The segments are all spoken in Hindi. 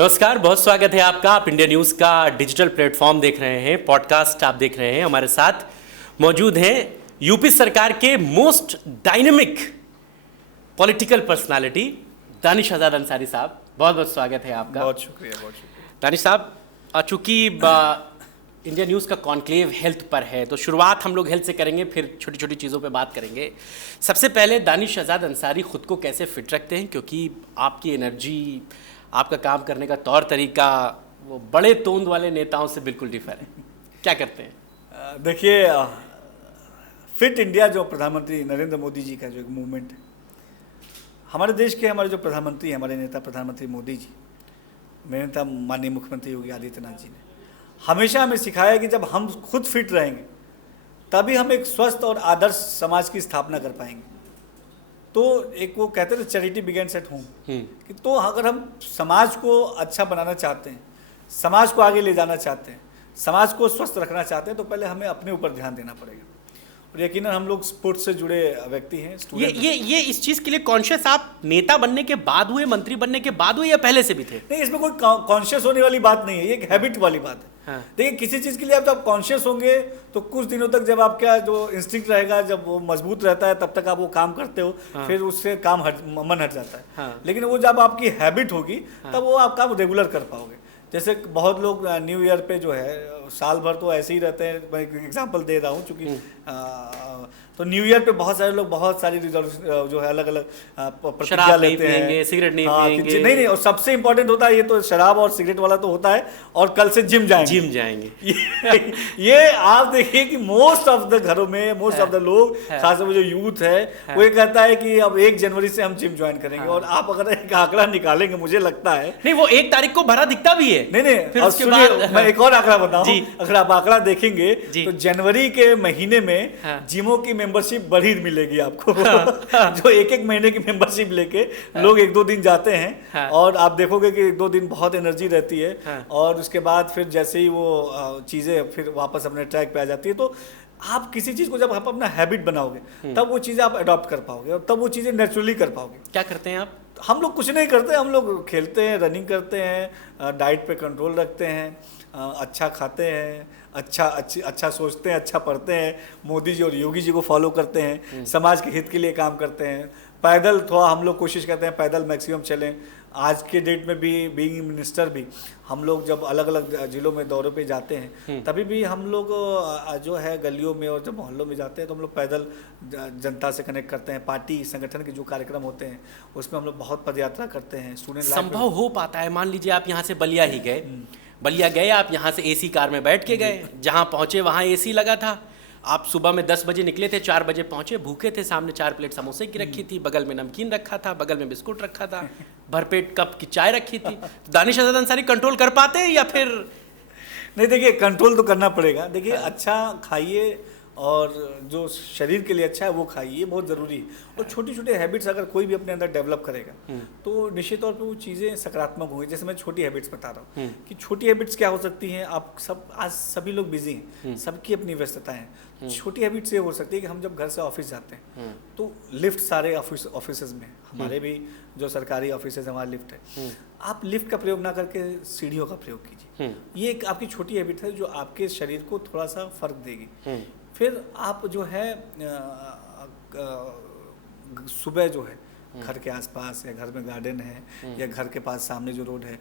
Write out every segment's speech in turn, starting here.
नमस्कार, बहुत स्वागत है आपका। आप इंडिया न्यूज़ का डिजिटल प्लेटफॉर्म देख रहे हैं, पॉडकास्ट आप देख रहे हैं। हमारे साथ मौजूद हैं यूपी सरकार के most dynamic political personality Danish Azad Ansari साहब। बहुत बहुत स्वागत है आपका। बहुत शुक्रिया, बहुत शुक्रिया। दानिश साहब, चूँकि इंडिया न्यूज़ का कॉन्क्लेव हेल्थ पर है, तो शुरुआत हम लोग हेल्थ से करेंगे, फिर छोटी छोटी चीज़ों पे बात करेंगे। सबसे पहले दानिश आज़ाद अंसारी खुद को कैसे फिट रखते हैं, क्योंकि आपकी एनर्जी, आपका काम करने का तौर तरीका वो बड़े तोंद वाले नेताओं से बिल्कुल डिफर है। क्या करते हैं? देखिए, फिट इंडिया जो प्रधानमंत्री नरेंद्र मोदी जी का जो एक मूवमेंट है, हमारे देश के हमारे जो प्रधानमंत्री हैं, हमारे नेता प्रधानमंत्री मोदी जी, मेरे नेता माननीय मुख्यमंत्री योगी आदित्यनाथ जी ने हमेशा हमें सिखाया कि जब हम खुद फिट रहेंगे तभी हम एक स्वस्थ और आदर्श समाज की स्थापना कर पाएंगे। तो एक वो कहते हैं चैरिटी बिगिंस एट होम, कि तो अगर हम समाज को अच्छा बनाना चाहते हैं, समाज को आगे ले जाना चाहते हैं, समाज को स्वस्थ रखना चाहते हैं, तो पहले हमें अपने ऊपर ध्यान देना पड़ेगा। और यकीनन हम लोग स्पोर्ट्स से जुड़े व्यक्ति हैं। ये इस चीज़ के लिए कॉन्शियस आप नेता बनने के बाद हुए, मंत्री बनने के बाद हुए, या पहले से भी थे? नहीं, इसमें कोई कॉन्शियस होने वाली बात नहीं है, ये एक हैबिट वाली बात है। हाँ। देखिए, किसी चीज़ के लिए आप जब कॉन्शियस होंगे तो कुछ दिनों तक जब आपका जो इंस्टिंक्ट रहेगा, जब वो मजबूत रहता है, तब तक आप वो काम करते हो। हाँ। फिर उससे मन हट जाता है। हाँ। लेकिन वो जब आपकी हैबिट होगी, हाँ, तब वो आप काम रेगुलर कर पाओगे। जैसे बहुत लोग न्यू ईयर पे जो है साल भर तो ऐसे ही रहते हैं। मैं एक एग्जांपल दे रहा हूँ, चूँकि तो न्यू ईयर पे बहुत सारे लोग बहुत सारी रिजोल्यूशन जो है अलग अलग प्रतिज्ञा लेते हैं, सिगरेट नहीं पिएंगे। नहीं, और सबसे इंपॉर्टेंट होता है, ये तो शराब और सिगरेट वाला तो होता है, और कल से जिम जाएंगे। ये आप देखिए कि मोस्ट ऑफ द घरों में मोस्ट ऑफ द लोग, खासकर जो यूथ है, वो ये कहता है कि अब 1 जनवरी से हम जिम ज्वाइन करेंगे। और आप अगर एक आंकड़ा निकालेंगे, मुझे लगता है नहीं, वो 1 तारीख को भरा दिखता भी है। नहीं, और सुनिए, मैं एक और आंकड़ा बताऊं। अगर आप आंकड़ा देखेंगे तो जनवरी के महीने में जिमों की मेंबरशिप बढ़ी मिलेगी आपको। जो एक महीने की मेंबरशिप लेके लोग 1-2 दिन जाते हैं, और आप देखोगे कि 1-2 दिन बहुत एनर्जी रहती है, और उसके बाद फिर जैसे ही वो चीज़ें फिर वापस अपने ट्रैक पे आ जाती है। तो आप किसी चीज़ को जब आप अपना हैबिट बनाओगे, तब वो चीज़ें आप अडॉप्ट कर पाओगे, और तब वो चीज़ें नेचुरली कर पाओगे। क्या करते हैं आप? हम लोग कुछ नहीं करते, हम लोग खेलते हैं, रनिंग करते हैं, डाइट पे कंट्रोल रखते हैं, अच्छा खाते हैं, अच्छा सोचते हैं, अच्छा पढ़ते हैं, मोदी जी और योगी जी को फॉलो करते हैं, समाज के हित के लिए काम करते हैं। पैदल थोड़ा हम लोग कोशिश करते हैं पैदल मैक्सिमम चलें। आज के डेट में भी बीइंग मिनिस्टर भी हम लोग जब अलग अलग जिलों में दौरे पे जाते हैं, तभी भी हम लोग जो है गलियों में और जब मोहल्लों में जाते हैं तो हम लोग पैदल जनता से कनेक्ट करते हैं। पार्टी संगठन के जो कार्यक्रम होते हैं उसमें हम लोग बहुत पदयात्रा करते हैं। स्टूडेंट संभव हो पाता है, मान लीजिए आप यहाँ से बलिया ही गए, बलिया गए, आप यहाँ से एसी कार में बैठ के गए, जहाँ पहुँचे वहाँ एसी लगा था, आप सुबह में 10 बजे निकले थे, 4 बजे पहुँचे, भूखे थे, सामने 4 प्लेट समोसे की रखी थी, बगल में नमकीन रखा था, बगल में बिस्कुट रखा था, भरपेट कप की चाय रखी थी। तो दानिश आज़ाद अंसारी कंट्रोल कर पाते हैं या फिर नहीं? देखिए, कंट्रोल तो करना पड़ेगा। देखिए, अच्छा खाइए और जो शरीर के लिए अच्छा है वो खाइए, ये बहुत ज़रूरी है। और छोटी छोटी हैबिट्स अगर कोई भी अपने अंदर डेवलप करेगा तो निश्चित तौर पे वो चीज़ें सकारात्मक होंगी। जैसे मैं छोटी हैबिट्स बता रहा हूँ कि छोटी हैबिट्स क्या हो सकती हैं। आप सब आज सभी लोग बिजी हैं, सबकी अपनी व्यस्तताएं हैं। छोटी हैबिट्स ये हो सकती है कि हम जब घर से ऑफिस जाते हैं तो लिफ्ट सारे ऑफिस में, हमारे भी जो सरकारी ऑफिस हमारे लिफ्ट है, आप लिफ्ट का प्रयोग ना करके सीढ़ियों का प्रयोग कीजिए। ये एक आपकी छोटी हैबिट है जो आपके शरीर को थोड़ा सा फर्क देगी। फिर आप जो है सुबह जो है घर के आसपास या घर में गार्डन है या घर के पास सामने जो रोड है,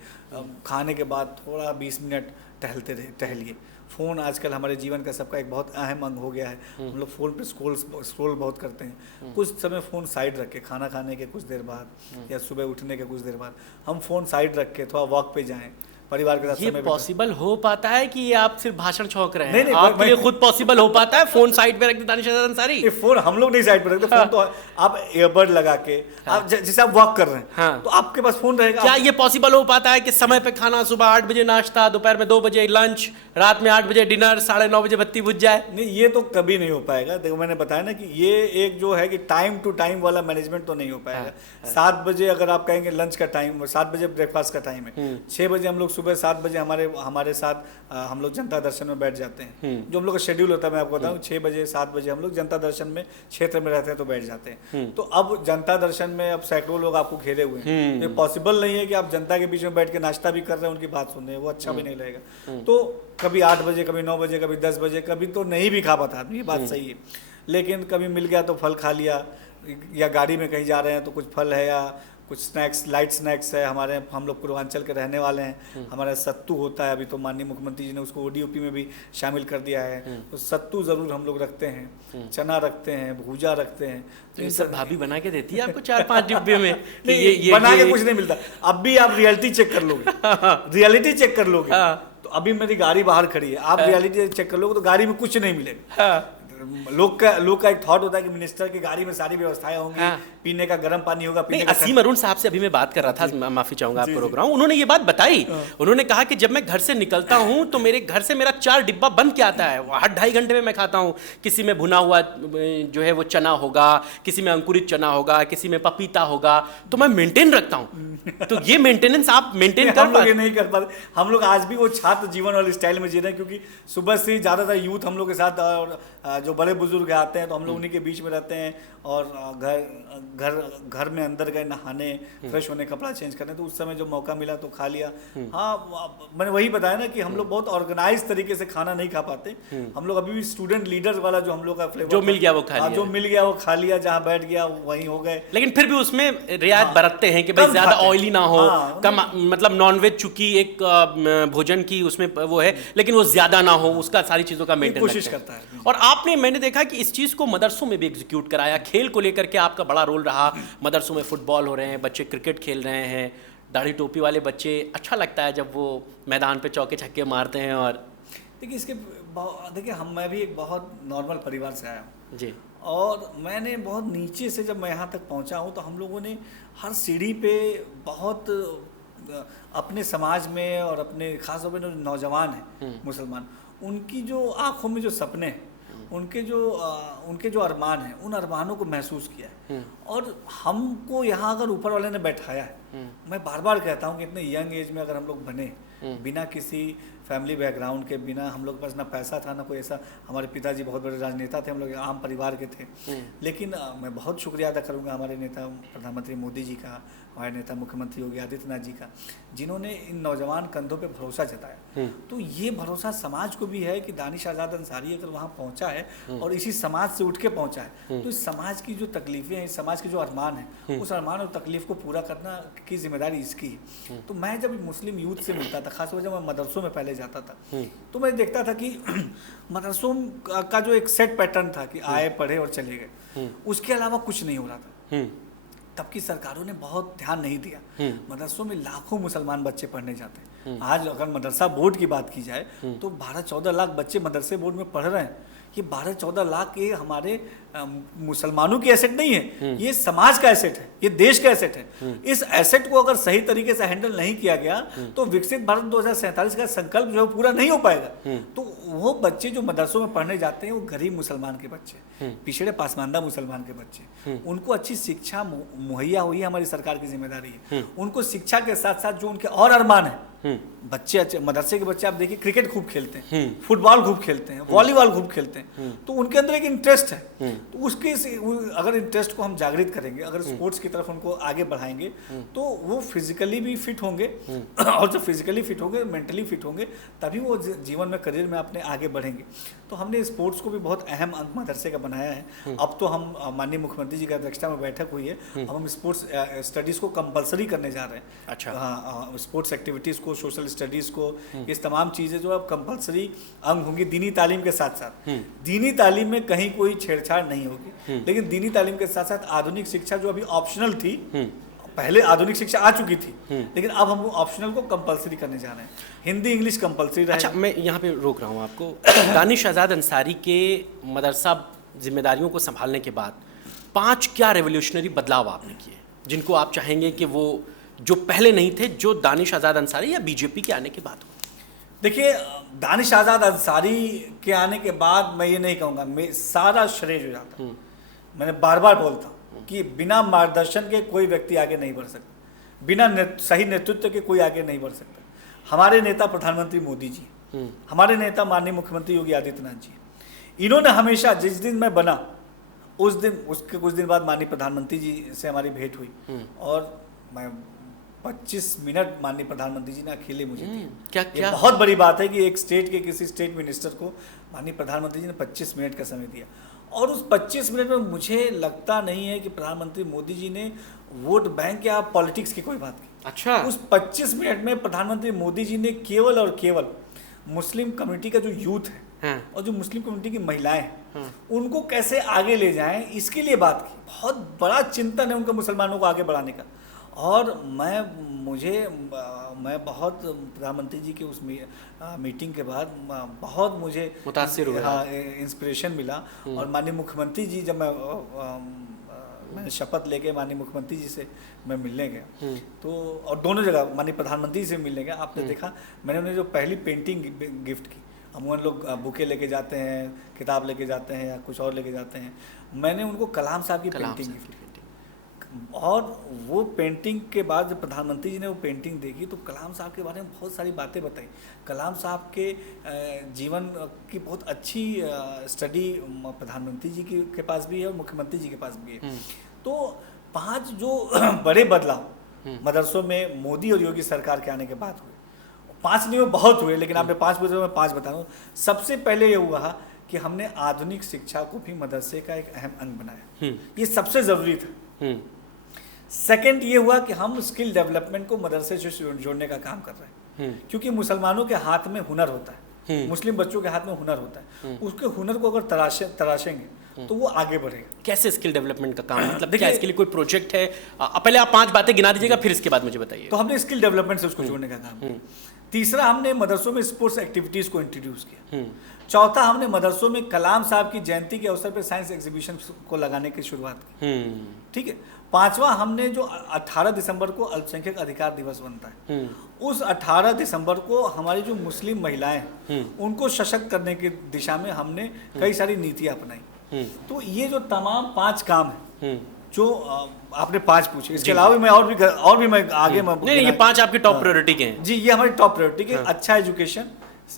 खाने के बाद थोड़ा 20 मिनट टहलिए। फ़ोन आजकल हमारे जीवन का सबका एक बहुत अहम अंग हो गया है। हम लोग फ़ोन पे स्क्रॉल बहुत करते हैं। कुछ समय फ़ोन साइड रख के, खाना खाने के कुछ देर बाद या सुबह उठने के कुछ देर बाद हम फ़ोन साइड रख के थोड़ा वॉक पे जाएं, परिवार के साथ ये पॉसिबल हो पाता है कि ये आप सिर्फ भाषण छौंक रहे हैं? नहीं, आपके लिए खुद पॉसिबल हो पाता है फोन साइड पे रख दे दानिश आज़ाद अंसारी? फोन हम लोग नहीं साइड पे रखते। फोन तो आप ईयरबड लगा के, आप जैसे आप वॉक कर रहे हैं तो आपके पास फोन रहेगा। क्या ये पॉसिबल हो पाता है कि समय पे खाना, सुबह 8 बजे नाश्ता, दोपहर में 2 बजे लंच, रात में 8 बजे डिनर, 9:30 बजे बत्ती बुझ जाए? नहीं, ये तो कभी नहीं हो पाएगा। देखो, मैंने बताया ना कि ये एक जो है कि टाइम टू टाइम वाला मैनेजमेंट तो नहीं हो पाएगा। 7 बजे अगर आप कहेंगे लंच का टाइम, 7 बजे ब्रेकफास्ट का टाइम है, 6 बजे हम लोग सुबह 7 बजे हमारे साथ हम लोग जनता दर्शन में बैठ जाते हैं। जो हम लोग का शेड्यूल होता है मैं आपको बताऊं, 6 बजे 7 बजे हम लोग जनता दर्शन में क्षेत्र में रहते हैं तो बैठ जाते हैं। तो अब जनता दर्शन में अब सैकड़ों लोग आपको घेरे हुए हैं, ये पॉसिबल नहीं है कि आप जनता के बीच में बैठ के नाश्ता भी कर रहे हैं, उनकी बात सुन रहे हैं, वो अच्छा भी नहीं लगेगा। तो कभी 8 बजे, कभी 9 बजे, कभी 10 बजे, कभी तो नहीं भी खा पाता आदमी, ये बात सही है। लेकिन कभी मिल गया तो फल खा लिया, या गाड़ी में कहीं जा रहे हैं तो कुछ फल है या कुछ स्नैक्स, लाइट स्नैक्स है। हम लोग पूर्वांचल के रहने वाले हैं, हमारा सत्तू होता है, अभी तो माननीय मुख्यमंत्री जी ने उसको ओडीओपी में भी शामिल कर दिया है। तो सत्तू ज़रूर हम लोग रखते हैं, चना रखते हैं, भूजा रखते हैं। तो ये सब भाभी बना के देती है आपको 4-5 डिब्बे में? नहीं, ये बना के कुछ नहीं मिलता। अब भी आप रियलिटी चेक कर लोगे, रियलिटी चेक कर लोगे तो अभी मेरी गाड़ी बाहर खड़ी है, आप रियलिटी चेक कर लोगे तो गाड़ी में कुछ नहीं मिलेगा। लोग का एक थॉट होता है कि मिनिस्टर की गाड़ी में सारी व्यवस्थाएं होंगी, पीने का गर्म पानी होगा। नहीं, असीम अरुण साहब से अभी मैं बात कर रहा था, माफी चाहूंगा आपको रोक रहा हूं। उन्होंने ये बात बताई, उन्होंने कहा कि जब मैं घर से निकलता हूं तो मेरे घर से मेरा 4 डिब्बा बन के आता है, हर 2.5 घंटे में मैं खाता हूं। किसी में भुना हुआ जो है वो चना होगा, किसी में अंकुरित चना होगा, किसी में पपीता होगा, तो मैं मेंटेन रखता हूं। तो ये मेंटेनेंस आप मेंटेन कर पाते? नहीं कर पाते हम लोग। आज भी वो छात्र जीवन वाले स्टाइल में जी रहे हैं, क्योंकि सुबह से ज़्यादातर यूथ हम लोग के साथ और जो बड़े बुजुर्ग आते हैं तो हम लोग उन्हीं के बीच में रहते हैं। और घर में अंदर गए नहाने, फ्रेश होने, कपड़ा चेंज करने, तो उस समय जो मौका मिला तो खा लिया। हाँ, मैंने वही बताया ना कि हम लोग बहुत ऑर्गेनाइज तरीके से खाना नहीं खा पाते। हम लोग अभी भी स्टूडेंट लीडर वाला जो हम लोग का फ्लेवर, जो मिल गया वो खा लिया, जो मिल गया वो खा लिया, जहाँ बैठ गया वहीं हो गए। लेकिन फिर भी उसमें रियायत बरतते हैं कि भाई ज्यादा ऑयली ना हो, कम, मतलब नॉनवेज चूंकि एक भोजन की उसमें वो है, लेकिन वो ज्यादा ना हो, उसका सारी चीजों का मेंटेन कोशिश करता है। और मैंने देखा कि इस चीज को मदरसों में भी एग्जीक्यूट कराया, खेल को लेकर के आपका बड़ा रोल रहा। मदरसों में फुटबॉल हो रहे हैं, बच्चे क्रिकेट खेल रहे हैं, दाढ़ी टोपी वाले बच्चे, अच्छा लगता है जब वो मैदान पे चौके छक्के मारते हैं। और देखिए मैं भी एक बहुत नॉर्मल परिवार से आया हूँ जी, और मैंने बहुत नीचे से जब मैं यहाँ तक पहुँचा हूँ तो हम लोगों ने हर सीढ़ी पे बहुत अपने समाज में और अपने खास तौर पर नौजवान हैं मुसलमान, उनकी जो आंखों में जो सपने हैं, उनके जो अरमान हैं, उन अरमानों को महसूस किया है। और हमको यहाँ अगर ऊपर वाले ने बैठाया है, मैं बार बार कहता हूँ कि इतने यंग एज में अगर हम लोग बने, बिना किसी फैमिली बैकग्राउंड के, बिना हम लोग के पास ना पैसा था ना कोई ऐसा, हमारे पिताजी बहुत बड़े राजनेता थे, हम लोग आम परिवार के थे। लेकिन मैं बहुत शुक्रिया अदा करूँगा हमारे नेता प्रधानमंत्री मोदी जी का, हमारे नेता मुख्यमंत्री योगी आदित्यनाथ जी का, जिन्होंने इन नौजवान कंधों पे भरोसा जताया। तो ये भरोसा समाज को भी है कि दानिश आज़ाद अंसारी अगर वहाँ पहुँचा है और इसी समाज से उठ के पहुँचा है, तो इस समाज की जो तकलीफ़ें हैं, इस समाज के जो अरमान हैं, उस अरमान और तकलीफ़ को पूरा करना की जिम्मेदारी इसकी है। तो मैं जब मुस्लिम यूथ से मिलता था, खासतौर जब मैं मदरसों में पहले जाता था, तो मैं देखता था कि मदरसों का जो एक सेट पैटर्न था कि आए, पढ़े और चले गए, उसके अलावा कुछ नहीं हो रहा था। तब की सरकारों ने बहुत ध्यान नहीं दिया। मदरसों में लाखों मुसलमान बच्चे पढ़ने जाते हैं। आज अगर मदरसा बोर्ड की बात की जाए तो 12-14 लाख बच्चे मदरसे बोर्ड में पढ़ रहे हैं। ये 12-14 लाख ये हमारे मुसलमानों की एसेट नहीं है, ये समाज का एसेट है, ये देश का एसेट है। इस एसेट को अगर सही तरीके से हैंडल नहीं किया गया तो विकसित भारत 2047 का संकल्प जो है पूरा नहीं हो पाएगा। तो वो बच्चे जो मदरसों में पढ़ने जाते हैं वो गरीब मुसलमान के बच्चे, पिछड़े पासमानदा मुसलमान के बच्चे, उनको अच्छी शिक्षा मुहैया हुई, हमारी सरकार की जिम्मेदारी है। उनको शिक्षा के साथ साथ जो उनके और अरमान है, बच्चे अच्छे मदरसे के बच्चे आप देखिए क्रिकेट खूब खेलते हैं, फुटबॉल खूब खेलते हैं, वॉलीबॉल खूब खेलते हैं, तो उनके अंदर एक इंटरेस्ट है। तो उसके अगर इंटरेस्ट को हम जागृत करेंगे, अगर स्पोर्ट्स की तरफ उनको आगे बढ़ाएंगे, तो वो फिजिकली भी फिट होंगे और जब फिजिकली फिट होंगे, मेंटली फिट होंगे, तभी वो जीवन में, करियर में अपने आगे बढ़ेंगे। तो हमने स्पोर्ट्स को भी बहुत अहम अंग मदरसे का बनाया है। अब तो हम माननीय मुख्यमंत्री जी की अध्यक्षता में बैठक हुई है, अब हम स्पोर्ट्स स्टडीज़ को कंपलसरी करने जा रहे हैं। अच्छा, हाँ, स्पोर्ट्स एक्टिविटीज़ को, सोशल स्टडीज़ को, इस तमाम चीज़ें जो अब कंपलसरी अंग होंगी दीनी तालीम के साथ साथ। दीनी तालीम में कहीं कोई छेड़छाड़ नहीं होगी, लेकिन दीनी तालीम के साथ साथ आधुनिक शिक्षा जो अभी ऑप्शनल थी, पहले आधुनिक शिक्षा आ चुकी थी, लेकिन अब हम ऑप्शनल को कंपलसरी करने जा रहे हैं। हिंदी इंग्लिश कंपलसरी रहेगा। अच्छा, मैं यहाँ पे रोक रहा हूँ आपको। दानिश आज़ाद अंसारी के मदरसा जिम्मेदारियों को संभालने के बाद 5 क्या रेवोल्यूशनरी बदलाव आपने किए जिनको आप चाहेंगे कि वो जो पहले नहीं थे, जो दानिश आज़ाद अंसारी या बीजेपी के आने के बाद हो? देखिए, दानिश आज़ाद अंसारी के आने के बाद मैं ये नहीं कहूँगा मैं सारा श्रेय जो जाता, मैंने बार बार बोलता हूँ कि बिना मार्गदर्शन के कोई व्यक्ति आगे नहीं बढ़ सकता, बिना सही नेतृत्व के कोई आगे नहीं बढ़ सकता। हमारे नेता प्रधानमंत्री मोदी जी, हमारे नेता माननीय मुख्यमंत्री योगी आदित्यनाथ जी, इन्होंने हमेशा जिस दिन मैं बना उस दिन उसके कुछ दिन बाद माननीय प्रधानमंत्री जी से हमारी भेंट हुई और मैं 25 मिनट माननीय प्रधानमंत्री जी ने अकेले मुझे दिए। क्या ये क्या बहुत बड़ी बात है कि एक स्टेट के किसी स्टेट मिनिस्टर को माननीय प्रधानमंत्री जी ने 25 मिनट का समय दिया और उस 25 मिनट में मुझे लगता नहीं है कि प्रधानमंत्री मोदी जी ने वोट बैंक या पॉलिटिक्स की कोई बात की। अच्छा, उस 25 मिनट में प्रधानमंत्री मोदी जी ने केवल और केवल मुस्लिम कम्युनिटी का जो यूथ है और जो मुस्लिम कम्युनिटी की महिलाएं हैं उनको कैसे आगे ले जाएं इसके लिए बात की। बहुत बड़ा चिंतन है उनका मुसलमानों को आगे बढ़ाने का और मैं बहुत प्रधानमंत्री जी के उस मीटिंग के बाद बहुत मुझे मुतासिर हुआ, हाँ, इंस्पिरेशन मिला। और माननीय मुख्यमंत्री जी जब मैंने शपथ लेके माननीय मुख्यमंत्री जी से मैं मिलने गया तो और दोनों जगह माननीय प्रधानमंत्री से मिलने गया, आपने देखा मैंने उन्हें जो पहली पेंटिंग गिफ्ट की। अमूमन लोग बुके लेके जाते हैं, किताब लेके जाते हैं या कुछ और लेके जाते हैं, मैंने उनको कलाम साहब की पेंटिंग गिफ्ट की। और वो पेंटिंग के बाद जब प्रधानमंत्री जी ने वो पेंटिंग देखी तो कलाम साहब के बारे में बहुत सारी बातें बताई। कलाम साहब के जीवन की बहुत अच्छी स्टडी प्रधानमंत्री जी के पास भी है और मुख्यमंत्री जी के पास भी है। तो 5 जो बड़े बदलाव मदरसों में मोदी और योगी सरकार के आने के बाद हुए, 5 नहीं वो बहुत हुए, लेकिन आपने 5 पूछे, मैं 5 बता रहा हूँ। सबसे पहले ये हुआ कि हमने आधुनिक शिक्षा को भी मदरसे का एक अहम अंग बनाया, ये सबसे ज़रूरी था। सेकंड ये हुआ कि हम स्किल डेवलपमेंट को मदरसे से जोड़ने का काम कर रहे हैं, क्योंकि मुसलमानों के हाथ में हुनर होता है, मुस्लिम बच्चों के हाथ में हुनर होता है, उसके हुनर को अगर तराशेंगे तो वो आगे बढ़ेगा। कैसे स्किल डेवलपमेंट का काम, मतलब क्या इसके लिए कोई प्रोजेक्ट है? पहले आप 5 बातें गिना दीजिएगा, फिर इसके बाद मुझे बताइए। तो हमने स्किल डेवलपमेंट से उसको जोड़ने का काम किया। तीसरा, हमने मदरसों में स्पोर्ट्स एक्टिविटीज़ को इंट्रोड्यूस किया। चौथा, हमने मदरसों में कलाम साहब की जयंती के अवसर पर साइंस एग्जीबिशन को लगाने की शुरुआत की। ठीक है। 5वां, हमने जो 18 दिसंबर को अल्पसंख्यक अधिकार दिवस बनता है, उस 18 दिसंबर को हमारी जो मुस्लिम महिलाएं हैं उनको सशक्त करने की दिशा में हमने कई सारी नीतियां अपनाई। तो ये जो तमाम 5 काम हैं जो आपने 5 पूछे, इसके अलावा मैं और भी मैं आगे नहीं, ये 5 आपकी टॉप प्रायोरिटी के हैं। जी, ये हमारी टॉप प्रायोरिटी के। अच्छा एजुकेशन,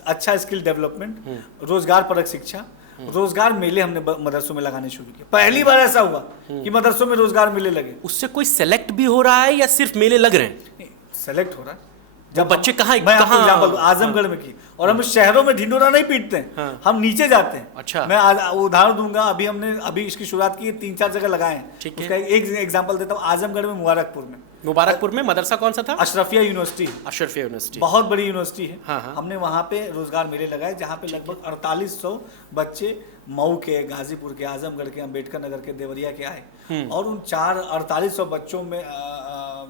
अच्छा स्किल डेवलपमेंट, रोजगार परक शिक्षा, रोजगार मेले हमने मदरसों में लगाने शुरू किए। पहली बार ऐसा हुआ कि मदरसों में रोजगार मेले लगे। उससे कोई सेलेक्ट भी हो रहा है या सिर्फ मेले लग रहे हैं? सेलेक्ट हो रहा है। जब बच्चे कहाँ एग्जाम्पल आजमगढ़ में की, और हम शहरों में ढिंडोरा नहीं पीटते हैं, हम नीचे जाते हैं। अच्छा, मैं उदाहरण दूंगा। अभी इसकी शुरुआत की, 3-4 जगह लगाए हैं। उसका एक एग्जाम्पल देता हूँ। आजमगढ़ में मुबारकपुर में मदरसा कौन सा था? अशरफिया यूनिवर्सिटी। अशरफिया यूनिवर्सिटी बहुत बड़ी यूनिवर्सिटी है। हाँ। हमने वहाँ पे रोजगार मेले लगाए जहाँ पे लगभग 4800 बच्चे मऊ के, गाजीपुर के, आजमगढ़ के, अम्बेडकर नगर के, देवरिया के आए और उन 4800 बच्चों में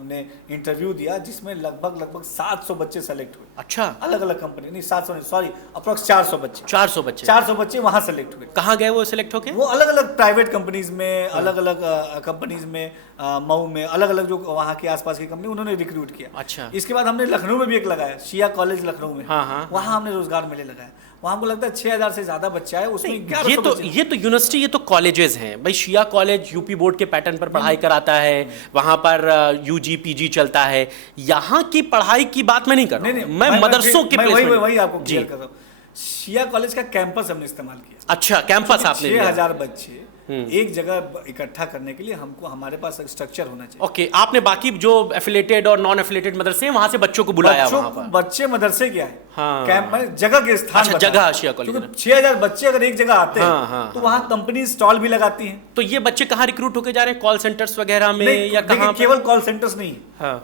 ने इंटरव्यू दिया, जिसमें लगभग 700 बच्चे सेलेक्ट हुए। अच्छा, अलग अलग कंपनी, नहीं 700 नहीं, सॉरी, अप्रोक्स 400 बच्चे वहाँ सेलेक्ट हुए। कहाँ गए वो सेलेक्ट होके? वो अलग अलग प्राइवेट कंपनीज में, अलग अलग कंपनीज में, मऊ में, अलग अलग जो वहाँ के आसपास की कंपनी, उन्होंने रिक्रूट किया। अच्छा। इसके बाद हमने लखनऊ में भी एक लगाया, शिया कॉलेज लखनऊ में। हाँ। वहाँ हमने रोजगार मेले लगाया। वहाँ हमको लगता है 6000 से ज्यादा बच्चा है उसमें। ये तो यूनिवर्सिटी, ये तो कॉलेजेस हैं भाई। शिया कॉलेज यूपी बोर्ड के पैटर्न पर पढ़ाई कराता है, वहाँ पर यूजी पीजी चलता है। यहाँ की पढ़ाई की बात मैं नहीं कर रहा हूँ, मैं मदरसों के वही आपको क्लियर कर रहा हूँ। शिया कॉलेज का कैंपस हमने इस्तेमाल किया। अच्छा, कैंपस आपने 6000 बच्चे एक जगह इकट्ठा करने के लिए हमको हमारे पास स्ट्रक्चर होना चाहिए। ओके, आपने बाकी जो एफिलेटेड और नॉन एफिलेटेड मदरसे हैं वहां से बच्चों को बुलाया वहां पर? बच्चे मदरसे क्या है, हाँ। कैंप में जगह के स्थान। अच्छा, जगह शिया कॉलेज। 6000 बच्चे अगर एक जगह आते हैं तो वहाँ कंपनी स्टॉल भी लगाती हैं। तो ये बच्चे कहाँ रिक्रूट होके जा रहे हैं? कॉल सेंटर्स वगैरह में या कहाँ? केवल कॉल सेंटर्स नहीं। हाँ।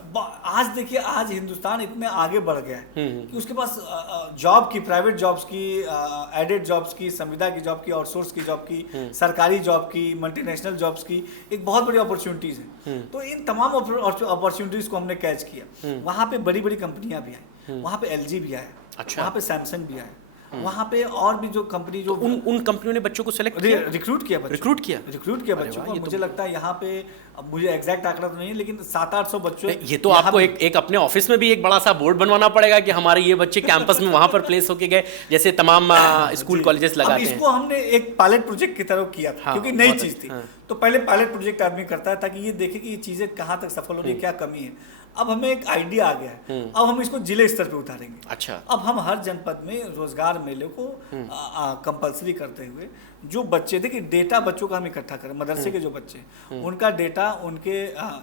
आज हिंदुस्तान इतने आगे बढ़ गया है कि उसके पास जॉब की, प्राइवेट जॉब्स की, एडेड जॉब्स की, संविदा की जॉब की, आउटसोर्स की जॉब की, सरकारी जॉब की, मल्टीनेशनल जॉब्स की एक बहुत बड़ी अपॉर्चुनिटीज है। तो इन तमाम अपॉर्चुनिटीज को हमने कैच किया। वहाँ पे बड़ी बड़ी कंपनियां भी आई, वहाँ पे LG भी आया। अच्छा। वहाँ पे सैमसंग भी आया। वहाँ पे और भी जो कंपनी जो उन कंपनियों ने बच्चों को सेलेक्ट किया, रिक्रूट किया बच्चों को। मुझे लगता है यहाँ पे, अब मुझे एग्जैक्ट आंकड़ा तो नहीं है, लेकिन 700-800 बच्चों। ये तो आपको एक अपने ऑफिस में भी एक बड़ा सा बोर्ड बनवाना पड़ेगा कि हमारे ये बच्चे कैंपस में वहाँ पर प्लेस होके गए, जैसे तमाम स्कूल कॉलेजेस लगाते हैं। इसको हमने एक पायलट प्रोजेक्ट की तरह किया था, क्योंकि नई चीज थी। तो पहले पायलट प्रोजेक्ट आदमी करता है ताकि ये देखे कि ये चीजें कहाँ तक सफल हो रही है, क्या कमी है। अब हमें एक आइडिया आ गया है, अब हम इसको जिले स्तर पे उतारेंगे। अच्छा। अब हम हर जनपद में रोजगार मेले को कंपलसरी करते हुए जो बच्चे, देखिए डेटा बच्चों का हम इकट्ठा करें, मदरसे के जो बच्चे उनका डेटा उनके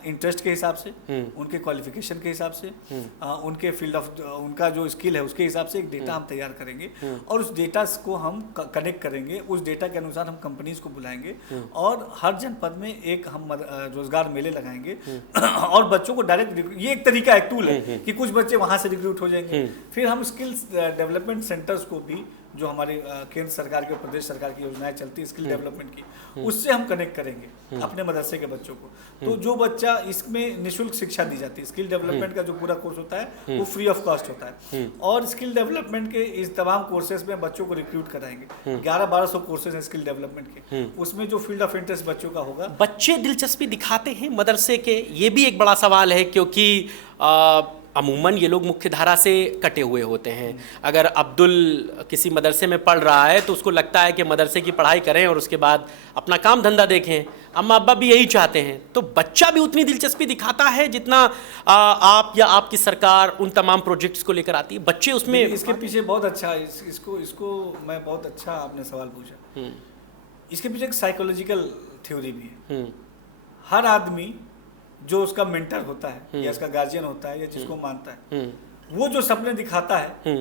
इंटरेस्ट के हिसाब से, उनके क्वालिफिकेशन के हिसाब से, उनके फील्ड ऑफ उनका जो स्किल है उसके हिसाब से एक डेटा हम तैयार करेंगे और उस डेटा को हम कनेक्ट करेंगे। उस डेटा के अनुसार हम कंपनीज को बुलाएंगे और हर जनपद में एक हम रोजगार मेले लगाएंगे और बच्चों को डायरेक्ट, ये एक तरीका, एक टूल है कि कुछ बच्चे वहां से रिक्रूट हो जाएंगे। फिर हम स्किल्स डेवलपमेंट सेंटर्स को भी, जो हमारे केंद्र सरकार के, प्रदेश सरकार की योजनाएं चलती है स्किल डेवलपमेंट की, उससे हम कनेक्ट करेंगे अपने मदरसे के बच्चों को। तो जो बच्चा, इसमें निःशुल्क शिक्षा दी जाती है, स्किल डेवलपमेंट का जो पूरा कोर्स होता है वो फ्री ऑफ कॉस्ट होता है और स्किल डेवलपमेंट के इस तमाम कोर्सेज में बच्चों को रिक्रूट कराएंगे। 1100-1200 कोर्सेज हैं स्किल डेवलपमेंट के, उसमें जो फील्ड ऑफ इंटरेस्ट बच्चों का होगा। बच्चे दिलचस्पी दिखाते हैं मदरसे के, ये भी एक बड़ा सवाल है, क्योंकि अमूमन ये लोग मुख्य धारा से कटे हुए होते हैं। अगर अब्दुल किसी मदरसे में पढ़ रहा है तो उसको लगता है कि मदरसे की पढ़ाई करें और उसके बाद अपना काम धंधा देखें। अम्मा अब्बा भी यही चाहते हैं, तो बच्चा भी उतनी दिलचस्पी दिखाता है जितना आप या आपकी सरकार उन तमाम प्रोजेक्ट्स को लेकर आती है। बच्चे उसमें, इसके पीछे बहुत अच्छा, इसको मैं बहुत अच्छा आपने सवाल पूछा। इसके पीछे एक साइकोलॉजिकल थ्योरी भी है। हर आदमी जो उसका मेंटर होता है या उसका गार्जियन होता है या जिसको मानता है, वो जो सपने दिखाता है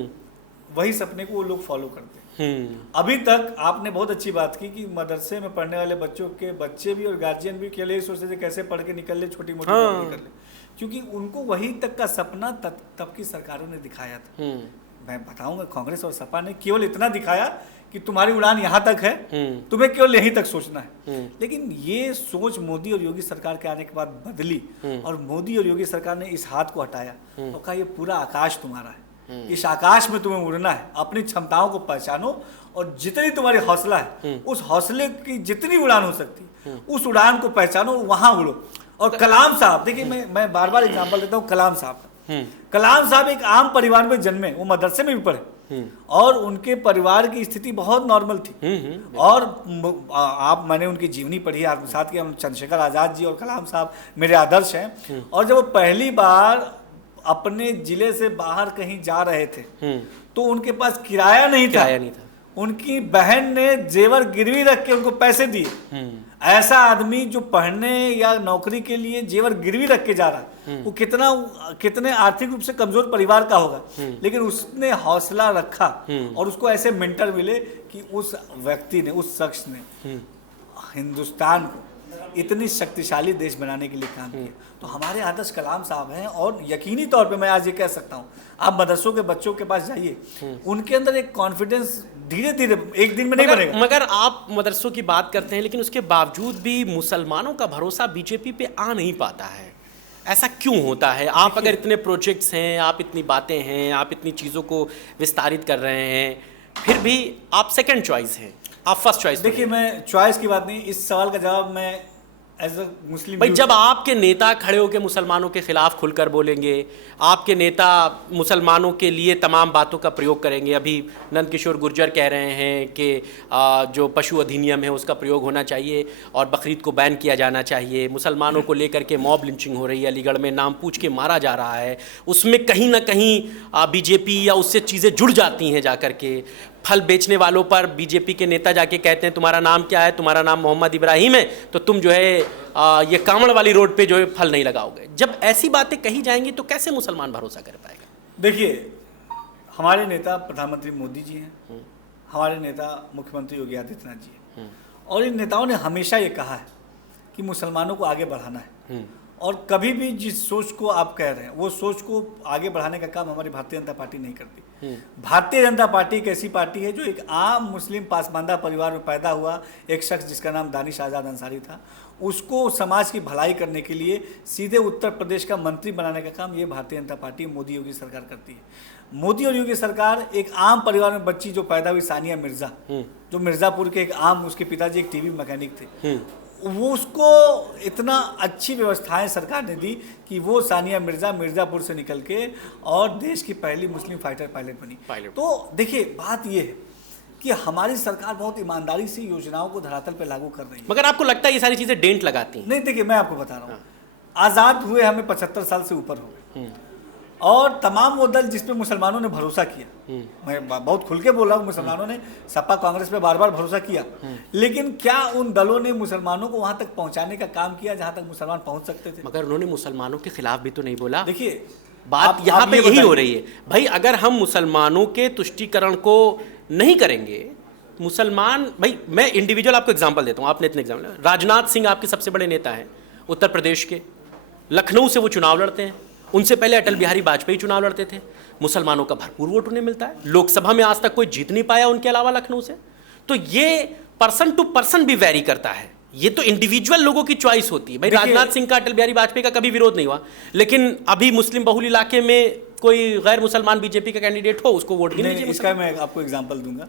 वही सपने को वो लोग फॉलो करते हैं। अभी तक आपने बहुत अच्छी बात की कि मदरसे में पढ़ने वाले बच्चों के बच्चे भी और गार्जियन भी के लिए सोचते थे कैसे पढ़ के निकल ले, छोटी मोटी नौकरी कर ले, क्योंकि उनको वही तक का सपना तब की सरकारों ने दिखाया था। मैं बताऊंगा, कांग्रेस और सपा ने केवल इतना दिखाया कि तुम्हारी उड़ान यहाँ तक है, तुम्हें केवल यहीं तक सोचना है। लेकिन ये सोच मोदी और योगी सरकार के आने के बाद बदली और मोदी और योगी सरकार ने इस हाथ को हटाया और कहा ये पूरा आकाश तुम्हारा है, इस आकाश में तुम्हें उड़ना है, अपनी क्षमताओं को पहचानो और जितनी तुम्हारी हौसला है उस हौसले की जितनी उड़ान हो सकती है उस उड़ान को पहचानो, वहां उड़ो। और कलाम साहब, देखिए मैं बार बार एग्जाम्पल देता हूँ कलाम साहब का। कलाम साहब एक आम परिवार में जन्मे, वो मदरसे में भी पढ़े और उनके परिवार की स्थिति बहुत नॉर्मल थी। और मैंने उनकी जीवनी पढ़ी, आत्मसात की। चंद्रशेखर आजाद जी और कलाम साहब मेरे आदर्श हैं। और जब वो पहली बार अपने जिले से बाहर कहीं जा रहे थे तो उनके पास किराया नहीं था। उनकी बहन ने जेवर गिरवी रख के उनको पैसे दिए। ऐसा आदमी जो पढ़ने या नौकरी के लिए जेवर गिरवी रख के जा रहा है, वो कितने आर्थिक रूप से कमजोर परिवार का होगा, लेकिन उसने हौसला रखा और उसको ऐसे मेंटर मिले कि उस व्यक्ति ने, उस शख्स ने हिंदुस्तान को इतनी शक्तिशाली देश बनाने के लिए काम किया। तो हमारे आदर्श कलाम साहब हैं और यकीनी तौर पे मैं आज ये कह सकता हूँ, आप मदरसों के बच्चों के पास जाइए, उनके अंदर एक कॉन्फिडेंस धीरे धीरे, एक दिन में नहीं बनेगा। मगर आप मदरसों की बात करते हैं, लेकिन उसके बावजूद भी मुसलमानों का भरोसा बीजेपी पे आ नहीं पाता है। ऐसा क्यों होता है? आप अगर इतने प्रोजेक्ट्स हैं, आप इतनी बातें हैं, आप इतनी चीज़ों को विस्तारित कर रहे हैं, फिर भी आप सेकंड चॉइस हैं, आप फर्स्ट चॉइस। देखिए, मैं चॉइस की बात नहीं, इस सवाल का जवाब मैं एज अ मुस्लिम, भाई जब आपके नेता खड़े होकर मुसलमानों के खिलाफ खुलकर बोलेंगे, आपके नेता मुसलमानों के लिए तमाम बातों का प्रयोग करेंगे। अभी नंद किशोर गुर्जर कह रहे हैं कि जो पशु अधिनियम है उसका प्रयोग होना चाहिए और बकरीद को बैन किया जाना चाहिए। मुसलमानों को लेकर के मॉब लिंचिंग हो रही है, अलीगढ़ में नाम पूछ के मारा जा रहा है, उसमें कहीं ना कहीं बीजेपी या उससे चीज़ें जुड़ जाती हैं जाकर के। फल बेचने वालों पर बीजेपी के नेता जाके कहते हैं तुम्हारा नाम क्या है, तुम्हारा नाम मोहम्मद इब्राहिम है, तो तुम जो है ये कांवड़ वाली रोड पे जो है फल नहीं लगाओगे। जब ऐसी बातें कही जाएंगी तो कैसे मुसलमान भरोसा कर पाएगा? देखिए, हमारे नेता प्रधानमंत्री मोदी जी हैं, हमारे नेता मुख्यमंत्री योगी आदित्यनाथ जी हैं, और इन नेताओं ने हमेशा ये कहा है कि मुसलमानों को आगे बढ़ाना है। और कभी भी जिस सोच को आप कह रहे हैं वो सोच को आगे बढ़ाने का काम हमारी भारतीय जनता पार्टी नहीं करती। भारतीय जनता पार्टी एक ऐसी पार्टी है जो एक आम मुस्लिम पासमानदा परिवार में पैदा हुआ एक शख्स जिसका नाम दानिश आज़ाद अंसारी था, उसको समाज की भलाई करने के लिए सीधे उत्तर प्रदेश का मंत्री बनाने का काम ये भारतीय जनता पार्टी मोदी योगी सरकार करती है। मोदी और योगी सरकार एक आम परिवार में बच्ची जो पैदा हुई सानिया मिर्जा, जो मिर्जापुर के एक आम, उसके पिताजी एक टीवी मैकेनिक थे, वो उसको इतना अच्छी व्यवस्थाएं सरकार ने दी कि वो सानिया मिर्जा मिर्जापुर से निकल के और देश की पहली मुस्लिम फाइटर पायलट बनी। तो देखिए, बात ये है कि हमारी सरकार बहुत ईमानदारी से योजनाओं को धरातल पर लागू कर रही है। मगर आपको लगता है ये सारी चीजें डेंट लगाती हैं? नहीं, देखिए मैं आपको बता रहा हूँ, आज़ाद हुए हमें 75 साल से ऊपर हो गए, और तमाम वो दल जिस पे मुसलमानों ने भरोसा किया, मैं बहुत खुल के बोल रहा हूँ, मुसलमानों ने सपा कांग्रेस पे बार बार भरोसा किया, लेकिन क्या उन दलों ने मुसलमानों को वहां तक पहुंचाने का काम किया जहां तक मुसलमान पहुंच सकते थे? मगर उन्होंने मुसलमानों के खिलाफ भी तो नहीं बोला। देखिए बात यहाँ पे यही हो रही है भाई, अगर हम मुसलमानों के तुष्टीकरण को नहीं करेंगे, मुसलमान भाई, मैं इंडिविजुअल आपको एग्जांपल देता हूँ, आपने इतने एग्जाम्पल, राजनाथ सिंह आपके सबसे बड़े नेता हैं उत्तर प्रदेश के, लखनऊ से वो चुनाव लड़ते हैं, उनसे पहले अटल बिहारी वाजपेयी चुनाव लड़ते थे, मुसलमानों का भरपूर वोट उन्हें मिलता है, लोकसभा में आज तक कोई जीत नहीं पाया उनके अलावा लखनऊ से। तो ये पर्सन टू पर्सन भी वैरी करता है, ये तो इंडिविजुअल लोगों की चॉइस होती है भाई। राजनाथ सिंह का अटल बिहारी वाजपेयी का कभी विरोध नहीं हुआ, लेकिन अभी मुस्लिम बहुल इलाके में कोई गैर मुसलमान बीजेपी का कैंडिडेट हो, उसको वोट नहीं दीजिए। इसका मैं आपको एग्जांपल दूंगा,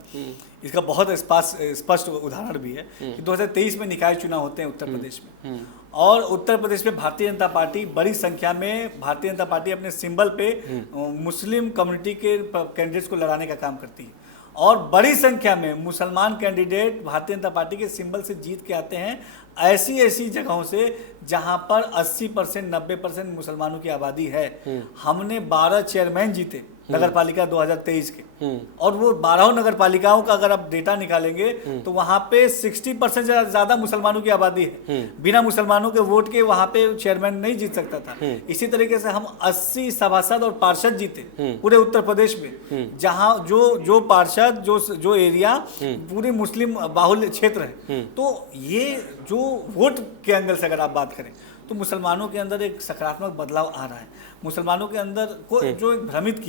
इसका बहुत स्पष्ट उदाहरण भी है कि 2023 में निकाय चुनाव होते हैं उत्तर प्रदेश में, और उत्तर प्रदेश में भारतीय जनता पार्टी बड़ी संख्या में, भारतीय जनता पार्टी अपने सिंबल पे मुस्लिम कम्युनिटी के कैंडिडेट्स को लड़ाने का काम करती है, और बड़ी संख्या में मुसलमान कैंडिडेट भारतीय जनता पार्टी के सिंबल से जीत के आते हैं ऐसी ऐसी जगहों से जहां पर 80% 90% मुसलमानों की आबादी है। हमने 12 चेयरमैन जीते नगर पालिका 2023 के, और वो 12 नगर पालिकाओं का अगर आप डेटा निकालेंगे तो वहां पे 60% से ज्यादा मुसलमानों की आबादी है। बिना मुसलमानों के वोट के वहां पे चेयरमैन नहीं जीत सकता था। इसी तरीके से हम 80 सभासद और पार्षद जीते पूरे उत्तर प्रदेश में, जहां जो पार्षद जो एरिया पूरे मुस्लिम बाहुल्य क्षेत्र है। तो ये जो वोट के एंगल से अगर आप बात करें तो मुसलमानों के अंदर एक सकारात्मक बदलाव आ रहा है। मुसलमानों के अंदर को जो एक भ्रमित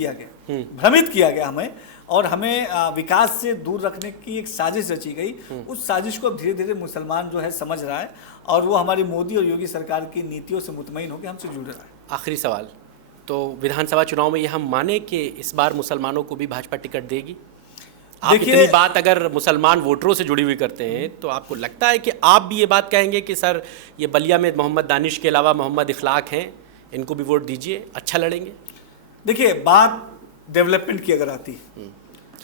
किया गया हमें, और हमें विकास से दूर रखने की एक साजिश रची गई, उस साजिश को धीरे धीरे मुसलमान जो है समझ रहा है, और वो हमारी मोदी और योगी सरकार की नीतियों से मुतमईन होकर हमसे जुड़ रहा है। आखिरी सवाल, तो विधानसभा चुनाव में ये हम माने कि इस बार मुसलमानों को भी भाजपा टिकट देगी? आप इतनी बात अगर मुसलमान वोटरों से जुड़ी हुई करते हैं तो आपको लगता है कि आप भी ये बात कहेंगे कि सर ये बलिया में मोहम्मद दानिश के अलावा मोहम्मद इखलाक हैं, इनको भी वोट दीजिए, अच्छा लड़ेंगे? देखिए, बात डेवलपमेंट की अगर आती है,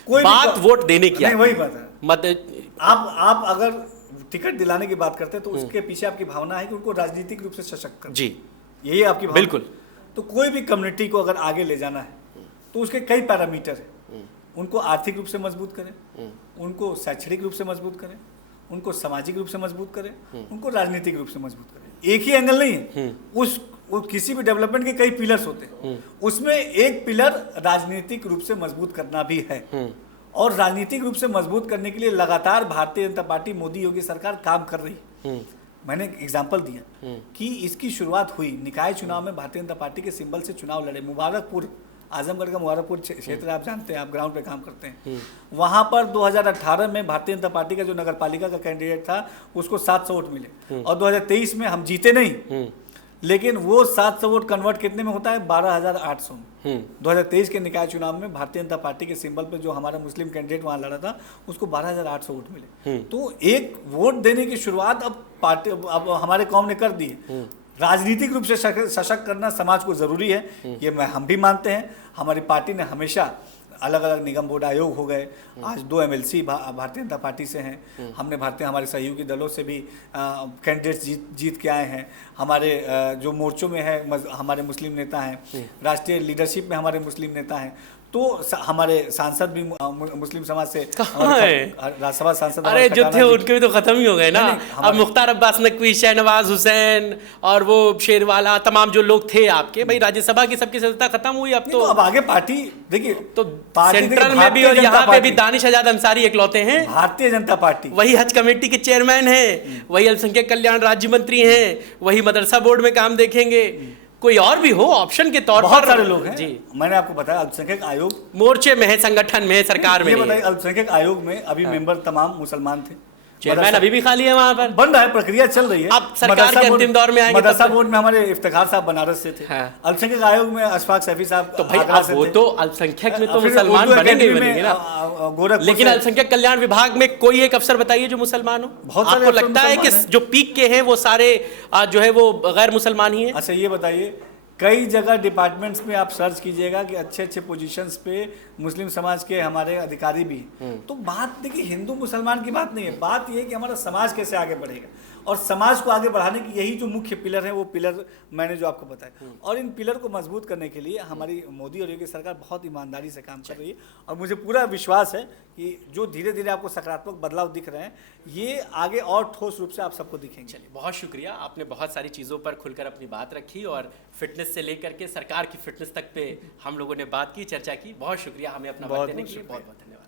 कोई बात वोट देने की नहीं, वही बात है। मत आप अगर टिकट दिलाने की बात करते हैं तो उसके पीछे आपकी भावना है कि उनको राजनीतिक रूप से सशक्त करना, जी, यही आपकी भावना। बिल्कुल। तो कोई भी कम्युनिटी को अगर आगे ले जाना है तो उसके कई पैरामीटर है। उनको आर्थिक रूप से मजबूत करें, उनको शैक्षणिक रूप से मजबूत करें, उनको सामाजिक रूप से मजबूत करें, उनको राजनीतिक रूप से मजबूत करें। एक ही एंगल नहीं है, उस किसी भी डेवलपमेंट के कई पिलर्स होते हैं, उसमें एक पिलर राजनीतिक रूप से मजबूत करना भी है। और राजनीतिक रूप से मजबूत करने के लिए लगातार भारतीय जनता पार्टी, मोदी योगी सरकार काम कर रही है। मैंने एक एग्जाम्पल दिया कि इसकी शुरुआत हुई निकाय चुनाव में, भारतीय जनता पार्टी के सिंबल से चुनाव लड़े। मुबारकपुर, आजमगढ़ का मुबारकपुर क्षेत्र आप जानते हैं, आप ग्राउंड पे काम करते हैं, वहां पर 2018 में भारतीय जनता पार्टी का जो नगर पालिका का कैंडिडेट था उसको 700 वोट मिले, और 2023 में हम जीते नहीं, लेकिन वो 700 वोट कन्वर्ट कितने में होता है? 12,800 में। 2023 के निकाय चुनाव में भारतीय जनता पार्टी के सिंबल पे जो हमारा मुस्लिम कैंडिडेट वहां लड़ा था उसको 12,800 वोट मिले। तो एक वोट देने की शुरुआत अब हमारे कौम ने कर दी है। राजनीतिक रूप से सशक्त करना समाज को जरूरी है, ये हम भी मानते हैं। हमारी पार्टी ने हमेशा अलग अलग निगम बोर्ड आयोग हो गए, आज 2 MLC भारतीय जनता पार्टी से हैं। हमने हमारे सहयोगी दलों से भी कैंडिडेट्स जीत के आए हैं। हमारे जो मोर्चों में है हमारे मुस्लिम नेता हैं, राष्ट्रीय लीडरशिप में हमारे मुस्लिम नेता हैं। तो हमारे सांसद भी मुस्लिम समाज से, राज्यसभा सांसद, अरे जो थे उनके भी तो खत्म ही हो गए ना। अब मुख्तार अब्बास नकवी, शहनवाज हुसैन और वो शेरवाला, तमाम जो लोग थे आपके, भाई राज्यसभा की सबकी सदस्यता खत्म हुई। अब तो अब आगे पार्टी देखिए, तो सेंट्रल में भी और यहाँ पे भी दानिश आजाद अंसारी इकलौते हैं भारतीय जनता पार्टी, वही हज कमेटी के चेयरमैन हैं, वही अल्पसंख्यक कल्याण राज्य मंत्री हैं, वही मदरसा बोर्ड में काम देखेंगे। कोई और भी हो ऑप्शन के तौर पर, बहुत सारे लोग हैं जी। मैंने आपको बताया अल्पसंख्यक आयोग मोर्चे में है, संगठन में है, सरकार में। ये बताइए, अल्पसंख्यक आयोग में अभी मेंबर तमाम मुसलमान थे, चेयरमैन अभी भी खाली है वहां पर, बन रहा है, प्रक्रिया चल रही है। अब सरकार के अंतिम दौर में आएंगे। मदरसा बोर्ड में हमारे इफ्तिखार साहब बनारस से थे, अल्पसंख्यक आयोग में अशफाक सैफी साहब, तो भाई अब वो तो अल्पसंख्यक में तो मुसलमान बनेंगे ना, लेकिन अल्पसंख्यक कल्याण विभाग में कोई एक अफसर बताइए जो मुसलमान हो। बहुत आपको लगता है कि जो पीक के हैं वो सारे जो है वो गैर मुसलमान ही है? अच्छा ये बताइए, कई जगह डिपार्टमेंट्स में आप सर्च कीजिएगा कि अच्छे अच्छे पोजीशंस पे मुस्लिम समाज के हमारे अधिकारी भी। तो बात देखिए, हिंदू मुसलमान की बात नहीं है, बात ये है कि हमारा समाज कैसे आगे बढ़ेगा। और समाज को आगे बढ़ाने की यही जो मुख्य पिलर है, वो पिलर मैंने जो आपको बताया। और इन पिलर को मजबूत करने के लिए हमारी मोदी और योगी सरकार बहुत ईमानदारी से काम कर रही है, और मुझे पूरा विश्वास है कि जो धीरे धीरे आपको सकारात्मक बदलाव दिख रहे हैं, ये आगे और ठोस रूप से आप सबको दिखेंगे। चलिए, बहुत शुक्रिया, आपने बहुत सारी चीज़ों पर खुलकर अपनी बात रखी और फिटनेस से लेकर के सरकार की फिटनेस तक पे हम लोगों ने बात की, चर्चा की। बहुत शुक्रिया हमें अपना वक्त देने के लिए, बहुत बहुत धन्यवाद।